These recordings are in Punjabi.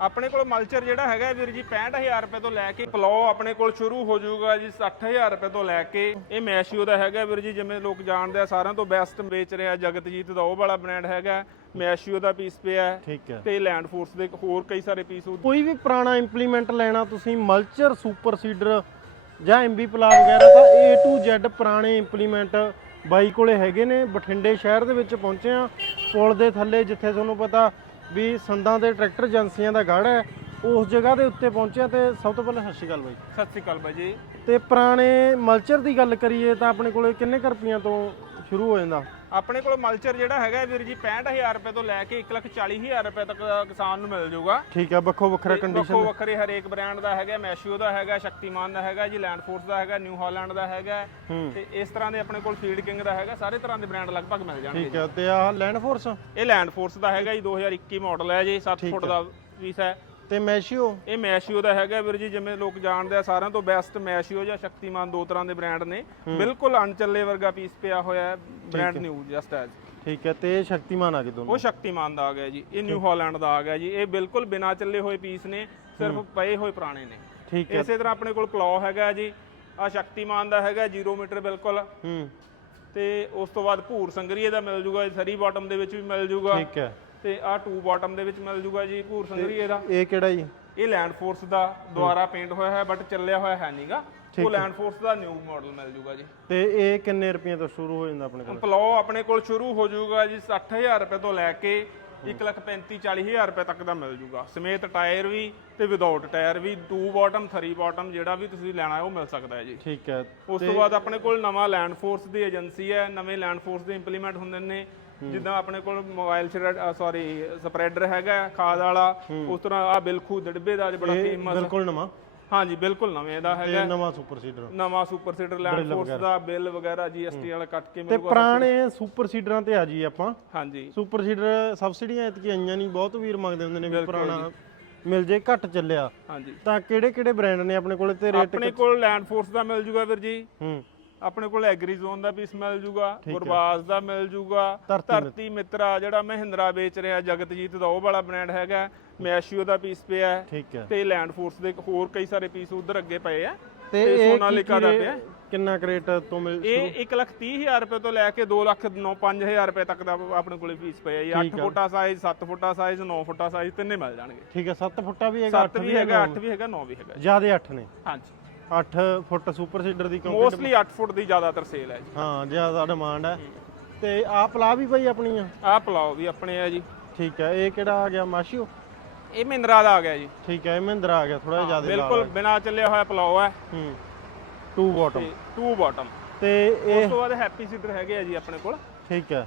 ਆਪਣੇ ਕੋਲ ਮਲਚਰ ਜਿਹੜਾ ਹੈਗਾ ਵੀਰ ਜੀ 65000 ਰੁਪਏ ਤੋਂ ਲੈ ਕੇ ਪਲੋ ਆਪਣੇ ਕੋਲ ਸ਼ੁਰੂ ਹੋ ਜਾਊਗਾ ਜੀ 60000 ਰੁਪਏ ਤੋਂ ਲੈ ਕੇ। ਇਹ ਮੈਸ਼ੀਓ ਦਾ ਹੈਗਾ ਵੀਰ ਜੀ ਜਿਵੇਂ ਲੋਕ ਜਾਣਦੇ ਆ ਸਾਰਿਆਂ ਤੋਂ ਬੈਸਟ ਵੇਚ ਰਿਹਾ ਜਗਤਜੀਤ ਦਾ ਉਹ ਵਾਲਾ ਬ੍ਰਾਂਡ ਹੈਗਾ ਮੈਸ਼ੀਓ ਦਾ ਪੀਸ ਪਿਆ ਠੀਕ ਹੈ। ਤੇ ਲੈਂਡ ਫੋਰਸ ਦੇ ਹੋਰ ਕਈ ਸਾਰੇ ਪੀਸ ਕੋਈ ਵੀ ਪੁਰਾਣਾ ਇੰਪਲੀਮੈਂਟ ਲੈਣਾ ਤੁਸੀਂ ਮਲਚਰ ਸੁਪਰ ਸੀਡਰ ਜਾਂ ਐਮਬੀ ਪਲਾ ਵਗੈਰਾ ਤਾਂ A to Z ਪੁਰਾਣੇ ਇੰਪਲੀਮੈਂਟ ਬਾਈ ਕੋਲੇ ਹੈਗੇ ਨੇ। ਬਠਿੰਡੇ ਸ਼ਹਿਰ ਦੇ ਵਿੱਚ ਪਹੁੰਚੇ ਆ ਪੁਲ ਦੇ ਥੱਲੇ ਜਿੱਥੇ ਤੁਹਾਨੂੰ ਪਤਾ ਵੀ ਸੰਦਾਂ ਦੇ ਟਰੈਕਟਰ ਏਜੰਸੀਆਂ ਦਾ ਗੜ ਹੈ ਉਸ ਜਗ੍ਹਾ ਦੇ ਉੱਤੇ ਪਹੁੰਚਿਆ ਤੇ ਸਭ ਤੋਂ ਪਹਿਲਾਂ ਸਤਿ ਸ਼੍ਰੀ ਅਕਾਲ ਬਾਈ। ਸਤਿ ਸ਼੍ਰੀ ਅਕਾਲ ਬਾਈ ਜੀ। ਤੇ ਪੁਰਾਣੇ ਮਲਚਰ ਦੀ ਗੱਲ ਕਰੀਏ ਤਾਂ ਆਪਣੇ ਕੋਲੇ ਕਿੰਨੇ ਕੁ ਰੁਪਈਆਂ ਤੋਂ ਸ਼ੁਰੂ ਹੋ ਜਾਂਦਾ? ਆਪਣੇ ਕੋਲ ਮਲਚਰ ਜਿਹੜਾ ਹੈਗਾ ਵੀਰ ਜੀ 65000 ਰੁਪਏ ਤੋਂ ਲੈ ਕੇ 140000 ਰੁਪਏ ਤੱਕ ਦਾ ਕਿਸਾਨ ਨੂੰ ਮਿਲ ਜਾਊਗਾ। ਠੀਕ ਹੈ ਵੱਖੋ ਵੱਖਰਾ ਵੱਖੋ ਕੰਡੀਸ਼ਨ ਵੱਖਰੇ ਹਰੇਕ ਬ੍ਰਾਂਡ ਦਾ ਹੈਗਾ ਮੈਸ਼ੀਓ ਦਾ ਹੈਗਾ ਸ਼ਕਤੀਮਾਨ ਦਾ ਹੈਗਾ ਜੀ ਲੈਂਡ ਫੋਰਸ ਦਾ ਹੈਗਾ ਨਿਊ ਹਾਲੈਂਡ ਦਾ ਹੈਗਾ। ਤੇ ਇਸ ਤਰ੍ਹਾਂ ਦੇ ਆਪਣੇ ਕੋਲ ਫੀਲਡ ਕਿੰਗ ਦਾ ਹੈਗਾ ਸਾਰੇ ਤਰ੍ਹਾਂ ਦੇ ਬ੍ਰਾਂਡ ਲਗਭਗ ਮਿਲ ਜਾਣਗੇ ਠੀਕ ਹੈ ਤੇ ਆਹ ਲੈਂਡ ਫੋਰਸ ਇਹ ਲੈਂਡ ਫੋਰਸ ਦਾ ਹੈਗਾ ਜੀ 2021 ਮਾਡਲ ਹੈ ਜੀ 7 ਫੁੱਟ ਦਾ ਪੀਸ ਹੈ। ਤੇ ਮੈਸ਼ੀਓ? ਇਹ ਮੈਸ਼ੀਓ ਦਾ ਹੈਗਾ ਵੀਰ ਜੀ ਜਿਵੇਂ ਲੋਕ ਜਾਣਦੇ ਆ ਸਾਰਿਆਂ ਤੋਂ ਬੈਸਟ ਮੈਸ਼ੀਓ ਜਾਂ ਸ਼ਕਤੀਮਾਨ ਦੋ ਤਰ੍ਹਾਂ ਦੇ ਬ੍ਰਾਂਡ ਨੇ। ਬਿਲਕੁਲ ਅਣਚੱਲੇ ਵਰਗਾ ਪੀਸ ਪਿਆ ਹੋਇਆ ਹੈ ਬ੍ਰਾਂਡ ਨਿਊ ਜਸਟ ਐਜ ਠੀਕ ਹੈ ਤੇ ਇਹ ਸ਼ਕਤੀਮਾਨ ਆ ਗਏ ਦੋਨੋਂ? ਉਹ ਸ਼ਕਤੀਮਾਨ ਦਾ ਆ ਗਿਆ ਜੀ ਇਹ ਨਿਊ ਹਾਲੈਂਡ ਦਾ ਆ ਗਿਆ ਜੀ। ਇਹ ਬਿਲਕੁਲ ਬਿਨਾ ਚੱਲੇ ਹੋਏ ਪੀਸ ਨੇ ਸਿਰਫ ਪਏ ਹੋਏ ਪੁਰਾਣੇ ਨੇ। ਠੀਕ ਹੈ। ਇਸੇ ਤਰ੍ਹਾਂ ਆਪਣੇ ਕੋਲ ਪਲੋ ਹੈਗਾ ਜੀ ਆ ਸ਼ਕਤੀਮਾਨ ਦਾ ਹੈਗਾ 0 ਮੀਟਰ ਬਿਲਕੁਲ। ਹੂੰ। ਤੇ ਉਸ ਤੋਂ ਬਾਅਦ ਭੂਰ ਸੰਗਰੀਏ ਦਾ ਮਿਲ ਜੂਗਾ ਸਰੀ ਬਾਟਮ ਦੇ ਵਿੱਚ ਵੀ ਮਿਲ ਜੂਗਾ। ਠੀਕ ਹੈ। ਤੇ ਆ ਟੂ ਬਾਟਮ ਦੇ ਵਿੱਚ ਮਿਲ ਜੂਗਾ ਜੀ ਭੂਰ ਸੰਗਰੀਏ ਦਾ। ਇਹ ਕਿਹੜਾ ਜੀ? ਇਹ ਲੈਂਡ ਫੋਰਸ ਦਾ ਦੁਆਰਾ ਪੇਂਟ ਹੋਇਆ ਹੈ ਬਟ ਚੱਲਿਆ ਹੋਇਆ ਹੈ ਨਹੀਂਗਾ ਉਹ ਲੈਂਡ ਫੋਰਸ ਦਾ ਨਿਊ ਮਾਡਲ ਮਿਲ ਜੂਗਾ ਜੀ। ਤੇ ਇਹ ਕਿੰਨੇ ਰੁਪਈਆਂ ਤੋਂ ਸ਼ੁਰੂ ਹੋ ਜਾਂਦਾ ਆਪਣੇ ਕੋਲ? ਪਲੋ ਆਪਣੇ ਕੋਲ ਸ਼ੁਰੂ ਹੋ ਜਾਊਗਾ ਜੀ 60000 ਰੁਪਏ ਤੋਂ ਲੈ ਕੇ 1,35 40000 ਰੁਪਏ ਤੱਕ ਦਾ ਮਿਲ ਜੂਗਾ। ਸਮੇਤ ਟਾਇਰ ਵੀ ਤੇ ਵਿਦਆਊਟ ਟਾਇਰ ਵੀ ਟੂ ਬਾਟਮ ਥਰੀ ਬਾਟਮ ਜਿਹੜਾ ਵੀ ਤੁਸੀਂ ਲੈਣਾ ਹੈ ਉਹ ਮਿਲ ਸਕਦਾ ਹੈ ਜੀ। ਠੀਕ ਹੈ ਉਸ ਤੋਂ ਬਾਅਦ ਆਪਣੇ ਕੋਲ ਨਵਾਂ ਲੈਂਡ ਫੋਰਸ ਦੀ ਏਜੰਸੀ ਹੈ ਨਵੇਂ ਲੈਂਡ ਫੋਰਸ ਦੇ ਇੰਪਲੀਮੈਂਟ ਹੁੰਦੇ ਨੇ। ਜਿੱਦਾਂ ਆਪਣੇ ਕੋਲ ਮੋਬਾਈਲ ਸੌਰੀ ਸਪਰੈਡਰ ਹੈਗਾ ਖਾਦ ਵਾਲਾ ਉਸ ਤਰ੍ਹਾਂ ਆ ਬਿਲਖੂ ਦੜਬੇ ਦਾ ਬੜਾ ਫੇਮਸ ਬਿਲਕੁਲ ਨਵਾਂ। ਹਾਂਜੀ ਬਿਲਕੁਲ ਨਵੇਂ ਦਾ ਹੈਗਾ। ਤੇ ਨਵਾਂ ਸੁਪਰ ਸੀਡਰ। ਨਵਾਂ ਸੁਪਰ ਸੀਡਰ ਲੈਂਡ ਫੋਰਸ ਦਾ ਬਿੱਲ ਵਗੈਰਾ ਜੀਐਸਟੀ ਵਾਲਾ ਕੱਟ ਕੇ ਤੇ ਮਿਲੂਗਾ ਪੁਰਾਣੇ ਸੁਪਰ ਸੀਡਰਾਂ ਤੇ ਆ ਜੀ ਆਪਾਂ। ਹਾਂਜੀ। ਸੁਪਰ ਸੀਡਰ ਸਬਸਿਡੀਆਂ ਇਤਕੀ ਆਈਆਂ ਨਹੀਂ ਬਹੁਤ ਵੀਰ ਮੰਗਦੇ ਹੁੰਦੇ ਨੇ ਵੀ ਪੁਰਾਣਾ ਮਿਲ ਜੇ ਘੱਟ ਚੱਲਿਆ। ਹਾਂਜੀ। ਤਾਂ ਕਿਹੜੇ ਕਿਹੜੇ ਬ੍ਰਾਂਡ ਨੇ ਆਪਣੇ ਕੋਲੇ ਤੇ ਰੇਟ ਆਪਣੇ ਕੋਲ ਲੈਂਡ ਫੋਰਸ ਦਾ ਮਿਲ ਜੂਗਾ ਵੀਰ ਜੀ। ਹੂੰ। ਆਪਣੇ ਕੋਲ ਐਗਰੀ ਜ਼ੋਨ ਦਾ ਪੀਸ ਮਿਲ ਜੂਗਾ ਗੁਰਬਾਜ਼ ਦਾ ਮਿਲ ਜੂਗਾ ਧਰਤੀ ਮਿੱਤਰਾ। ਜਿਹੜਾ ਮਹਿੰਦਰਾ ਵੇਚ ਰਿਹਾ ਜਗਤਜੀਤ ਦਾ ਉਹ ਵਾਲਾ ਬ੍ਰਾਂਡ ਹੈਗਾ ਮੈਸ਼ੀਓ ਦਾ ਪੀਸ ਪਿਆ ਹੈ। ਤੇ ਲੈਂਡ ਫੋਰਸ ਦੇ ਹੋਰ ਕਈ ਸਾਰੇ ਪੀਸ ਉਧਰ ਅੱਗੇ ਪਏ ਆ। ਤੇ ਸੋਨਾਲੀਕਾ ਦਾ ਪਿਆ। ਕਿੰਨਾ ਕਰੇਟ ਤੋਂ ਮਿਲ ਇਹ 1 ਲੱਖ 30 ਹਜ਼ਾਰ ਰੁਪਏ ਤੋਂ ਲੈ ਕੇ 2 ਲੱਖ 9 5000 ਰੁਪਏ ਤੱਕ ਦਾ ਆਪਣੇ ਕੋਲੇ ਪੀਸ ਪਿਆ ਜੀ। 8 ਫੁੱਟਾ ਸਾਈਜ਼ 7 ਫੁੱਟਾ ਸਾਈਜ਼ 9 ਫੁੱਟਾ ਸਾਈਜ਼ ਤਿੰਨੇ ਮਿਲ ਜਾਣਗੇ। ਠੀਕ ਹੈ 7 ਫੁੱਟਾ ਵੀ ਹੈਗਾ 7 ਵੀ ਹੈਗਾ 8 ਵੀ ਹੈਗਾ 9 ਵੀ ਹੈਗਾ। ਜਿਆਦੇ 8 ਨੇ। ਹਾਂਜੀ। 8 ਫੁੱਟ ਸੁਪਰ ਸੀਡਰ ਦੀ ਕੰਪਨੀ ਮੋਸਟਲੀ 8 ਫੁੱਟ ਦੀ ਜ਼ਿਆਦਾਤਰ ਸੇਲ ਹੈ ਜੀ। ਹਾਂ ਜ਼ਿਆਦਾ ਡਿਮਾਂਡ ਹੈ। ਤੇ ਆਹ ਪਲਾ ਵੀ ਭਾਈ ਆਪਣੀ ਆ? ਆਹ ਪਲਾਓ ਵੀ ਆਪਣੇ ਆ ਜੀ। ਠੀਕ ਹੈ ਇਹ ਕਿਹੜਾ ਆ ਗਿਆ ਮਾਸ਼ੀਓ? ਇਹ ਮਹਿੰਦਰਾ ਦਾ ਆ ਗਿਆ ਜੀ। ਠੀਕ ਹੈ ਇਹ ਮਹਿੰਦਰਾ ਆ ਗਿਆ ਥੋੜਾ ਜ਼ਿਆਦਾ ਬਿਲਕੁਲ ਬਿਨਾ ਚੱਲਿਆ ਹੋਇਆ ਪਲਾਓ ਹੈ। ਹੂੰ ਟੂ ਬਾਟਮ ਤੇ ਟੂ ਬਾਟਮ ਤੇ ਉਸ ਇਹ ਤੋਂ ਬਾਅਦ ਹੈਪੀ ਸੀਡਰ ਹੈਗੇ ਆ ਜੀ ਆਪਣੇ ਕੋਲ। ਠੀਕ ਹੈ।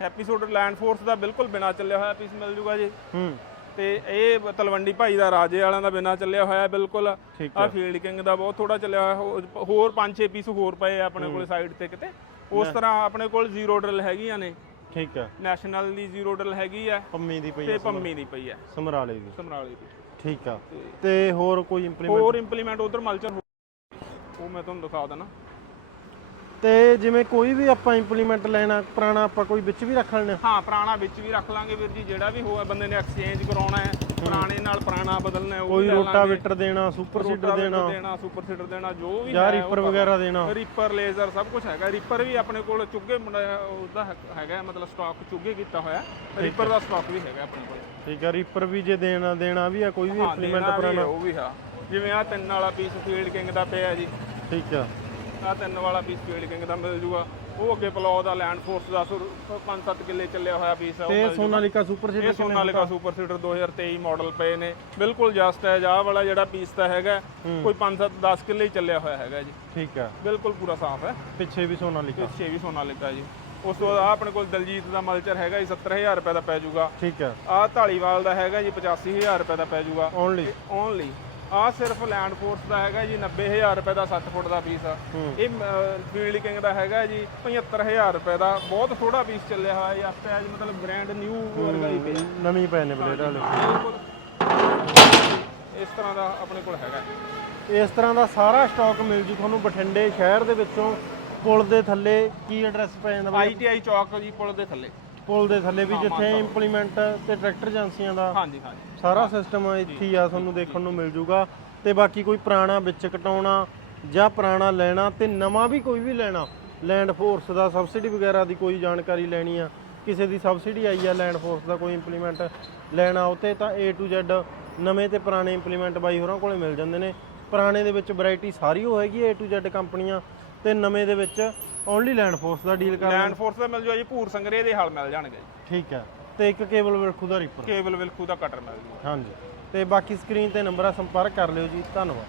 ਹੈਪੀ ਸੀਡਰ ਲੈਂਡ ਫੋਰਸ ਦਾ ਬਿਲਕੁਲ ਬਿਨਾ ਚੱਲਿਆ ਹੋਇਆ ਪੀਸ ਮਿਲ ਜੂਗਾ ਜੀ। ਹੂੰ। ਤੇ ਇਹ ਤਲਵੰਡੀ ਭਾਈ ਦਾ ਰਾਜੇ ਵਾਲਿਆਂ ਦਾ ਬਿਨਾ ਚੱਲਿਆ ਹੋਇਆ ਬਿਲਕੁਲ। ਆ ਫੀਲਡ ਕਿੰਗ ਦਾ ਬਹੁਤ ਥੋੜਾ ਚੱਲਿਆ ਹੋਇਆ ਹੋ- ਹੋਰ 5-6 ਪੀਸ ਹੋਰ ਪਏ ਆ ਆਪਣੇ ਕੋਲ ਸਾਈਡ ਤੇ ਕਿਤੇ। ਉਸ ਤਰ੍ਹਾਂ ਆਪਣੇ ਕੋਲ ਜ਼ੀਰੋ ਡਰਿਲ ਹੈਗੀਆਂ ਨੇ। ਠੀਕ ਹੈ। ਨੈਸ਼ਨਲ ਦੀ ਜ਼ੀਰੋ ਡਰਿਲ ਹੈਗੀ ਆ ਪੰਮੀ ਦੀ ਪਈ ਤੇ ਆ ਪੰਮੀ ਦੀ ਪਈ ਆ। ਸਮਰਾਲੇ ਦੀ। ਸਮਰਾਲੇ ਦੀ। ਠੀਕ ਆ। ਤੇ ਹੋਰ ਕੋਈ ਇੰਪਲੀਮੈਂਟ ਹੋਰ ਇੰਪਲੀਮੈਂਟ ਉਧਰ ਮਲਚਰ ਉਹ ਮੈਂ ਤੁਹਾਨੂੰ ਦਿਖਾ ਦਿੰਦਾ ਤੇ ਜਿਵੇਂ ਕੋਈ ਵੀ ਆਪਾਂ ਇੰਪਲੀਮੈਂਟ ਲੈਣਾ ਪੁਰਾਣਾ ਆਪਾਂ ਕੋਈ ਵਿੱਚ ਵੀ ਰੱਖ ਲੈਣਾ ਹਾਂ। ਪੁਰਾਣਾ ਵਿੱਚ ਵੀ ਰੱਖ ਲਾਂਗੇ ਵੀਰ ਜੀ ਜਿਹੜਾ ਵੀ ਹੋਇਆ ਬੰਦੇ ਨੇ ਐਕਸਚੇਂਜ ਕਰਾਉਣਾ ਹੈ ਪੁਰਾਣੇ ਨਾਲ ਪੁਰਾਣਾ ਬਦਲਣਾ ਹੈ ਉਹ ਕੋਈ। ਰੋਟਾਵੇਟਰ ਦੇਣਾ ਸੁਪਰ ਸੀਡਰ ਦੇਣਾ। ਦੇਣਾ ਸੁਪਰ ਸੀਡਰ ਦੇਣਾ ਜੋ ਵੀ ਹੈ ਰੀਪਰ ਵਗੈਰਾ ਦੇਣਾ। ਰੀਪਰ ਲੇਜ਼ਰ ਸਭ ਕੁਝ ਹੈਗਾ। ਰੀਪਰ ਵੀ ਆਪਣੇ ਕੋਲ ਚੁੱਗੇ ਉਹਦਾ ਹੈ- ਹੈਗਾ ਮਤਲਬ ਸਟਾਕ ਚੁੱਗੇ ਕੀਤਾ ਹੋਇਆ ਰੀਪਰ ਦਾ ਸਟਾਕ ਵੀ ਹੈਗਾ ਆਪਣੇ ਕੋਲ। ਠੀਕ ਆ ਰੀਪਰ ਵੀ ਜੇ ਦੇਣਾ ਦੇਣਾ ਵੀ ਆ ਕੋਈ ਵੀ ਹਾਂ ਇੰਪਲੀਮੈਂਟ ਹੈ, ਪੁਰਾਣਾ। ਉਹ ਵੀ ਹਾਂ ਜਿਵੇਂ ਆ ਤਿੰਨ ਵਾਲਾ ਪੀਸ ਫੀਲਡ ਕਿੰਗ ਦਾ ਪਿਆ ਜੀ। ਠੀਕ ਆ। ਆ ਤਿੰਨ ਵਾਲਾ ਪੀਸ ਫੀਲਡ ਕਿੰਗ ਦਾ ਮਿਲ ਜੂਗਾ। ਉਹ ਅੱਗੇ ਪਲੋ ਦਾ ਲੈਂਡ ਫੋਰਸ ਦਾ 5-7 ਕਿੱਲੇ ਚੱਲਿਆ ਹੋਇਆ ਪੀਸ ਹੈ ਉਹ ਤੇ। ਸੋਨਾਲੀਕਾ ਸੁਪਰ ਸੀਡਰ ਇਹ ਸੋਨਾਲੀਕਾ ਸੁਪਰ ਸੀਡਰ 2023 ਮਾਡਲ ਪਏ ਨੇ। ਬਿਲਕੁਲ ਜਸਟ ਹੈ ਆਹ ਵਾਲਾ ਜਿਹੜਾ ਪੀਸ ਤਾਂ ਹੈਗਾ ਕੋਈ 5-7 10 ਕਿੱਲੇ ਹੀ ਚੱਲਿਆ ਹੋਇਆ ਹੈਗਾ ਜੀ। ਠੀਕ ਆ। ਬਿਲਕੁਲ ਪੂਰਾ ਸਾਫ਼ ਹੈ। ਪਿੱਛੇ ਵੀ ਸੋਨਾਲੀਕਾ। ਪਿੱਛੇ ਵੀ ਸੋਨਾਲੀਕਾ ਜੀ। ਉਸ ਤੋਂ ਬਾਅਦ ਆਪਣੇ ਕੋਲ ਦਲਜੀਤ ਦਾ ਮਲਚਰ ਹੈਗਾ ਜੀ 70000 ਰੁਪਏ ਦਾ ਪੈ ਜਾਊਗਾ ਠੀਕ ਆ। ਆਹ ਢਾਲੀਵਾਲ ਦਾ ਹੈਗਾ ਜੀ 85000 ਰੁਪਏ ਦਾ ਪੈ ਜਾਊਗਾ ਓਨਲੀ ਓਨਲੀ ਆਹ ਸਿਰਫ ਲੈਂਡ ਫੋਰਸ ਦਾ ਹੈਗਾ ਜੀ 90000 ਰੁਪਏ ਦਾ 60 ਫੁੱਟ ਦਾ ਪੀਸ ਆ। ਇਹ ਫੀਲਡ ਕਿੰਗ ਦਾ ਹੈਗਾ ਜੀ 75000 ਰੁਪਏ ਦਾ। ਬਹੁਤ ਥੋੜਾ ਪੀਸ ਚੱਲਿਆ ਹੋਇਆ ਜੀ ਆਪੇ ਅੱਜ ਮਤਲਬ ਬ੍ਰਾਂਡ ਨਿਊ ਵਰਗਾ ਹੀ ਪਿਆ। ਨਵੀਂ ਪਏ ਨੇ ਬਲੇਡ ਵਾਲੇ। ਇਸ ਤਰ੍ਹਾਂ ਦਾ ਆਪਣੇ ਕੋਲ ਹੈਗਾ। ਇਸ ਤਰ੍ਹਾਂ ਦਾ ਸਾਰਾ ਸਟਾਕ ਮਿਲ ਜੂ ਤੁਹਾਨੂੰ ਬਠਿੰਡੇ ਸ਼ਹਿਰ ਦੇ ਵਿੱਚੋਂ ਪੁਲ ਦੇ ਥੱਲੇ ਕੀ ਐਡਰੈਸ ਪੈ ਜਾਂਦਾ ਬਾਈ? ਆਈਟੀਆਈ ਚੌਕ ਜੀ ਪੁਲ ਦੇ ਥੱਲੇ। ਪੁਲ ਦੇ ਥੱਲੇ ਵੀ ਜਿੱਥੇ ਇੰਪਲੀਮੈਂਟ ਤੇ ਟਰੈਕਟਰ ਏਜੰਸੀਆਂ ਦਾ ਹਾਂਜੀ ਹਾਂਜੀ। ਸਾਰਾ ਸਿਸਟਮ ਇੱਥੇ ਹੀ ਆ ਤੁਹਾਨੂੰ ਦੇਖਣ ਨੂੰ ਮਿਲ ਜੂਗਾ। ਤੇ ਬਾਕੀ ਕੋਈ ਪੁਰਾਣਾ ਵਿੱਚ ਕਟਾਉਣਾ ਜਾਂ ਪੁਰਾਣਾ ਲੈਣਾ ਤੇ ਨਵਾਂ ਵੀ ਕੋਈ ਵੀ ਲੈਣਾ ਲੈਂਡ ਫੋਰਸ ਦਾ ਸਬਸਿਡੀ ਵਗੈਰਾ ਦੀ ਕੋਈ ਜਾਣਕਾਰੀ ਲੈਣੀ ਆ। ਕਿਸੇ ਦੀ ਸਬਸਿਡੀ ਆਈ ਆ ਲੈਂਡ ਫੋਰਸ ਦਾ ਕੋਈ ਇੰਪਲੀਮੈਂਟ ਲੈਣਾ ਉਤੇ ਤਾਂ A to Z ਨਵੇਂ ਤੇ ਪੁਰਾਣੇ ਇੰਪਲੀਮੈਂਟ ਬਾਈ ਹੋਰਾਂ ਕੋਲੇ ਮਿਲ ਜਾਂਦੇ ਨੇ। ਪੁਰਾਣੇ ਦੇ ਵਿੱਚ ਵੈਰਾਈਟੀ ਸਾਰੀ ਉਹ ਹੈਗੀ A to Z ਕੰਪਨੀਆਂ। ਤੇ ਨਵੇਂ ਦੇ ਵਿੱਚ ਓਨਲੀ ਲੈਂਡ ਫੋਰਸ ਦਾ ਡੀਲ ਕਰ ਲੈਂਡ ਫੋਰਸ ਦਾ ਮਿਲ ਜੂ ਜੀ ਭੂਰ ਸੰਗਰੇ ਦੇ ਹਲ ਮਿਲ ਜਾਣਗੇ ਠੀਕ ਹੈ ਤੇ ਇੱਕ ਕੇਬਲ ਵਿਲਖੂ ਦਾ ਰੀਪਰ ਕੇਬਲ ਵਿਲਖੂ ਦਾ ਕਟਰ ਮਿਲ ਜੂ ਹਾਂਜੀ ਤੇ ਬਾਕੀ ਸਕਰੀਨ ਤੇ ਨੰਬਰ ਆ ਸੰਪਰਕ ਕਰ ਲਿਓ ਜੀ ਧੰਨਵਾਦ।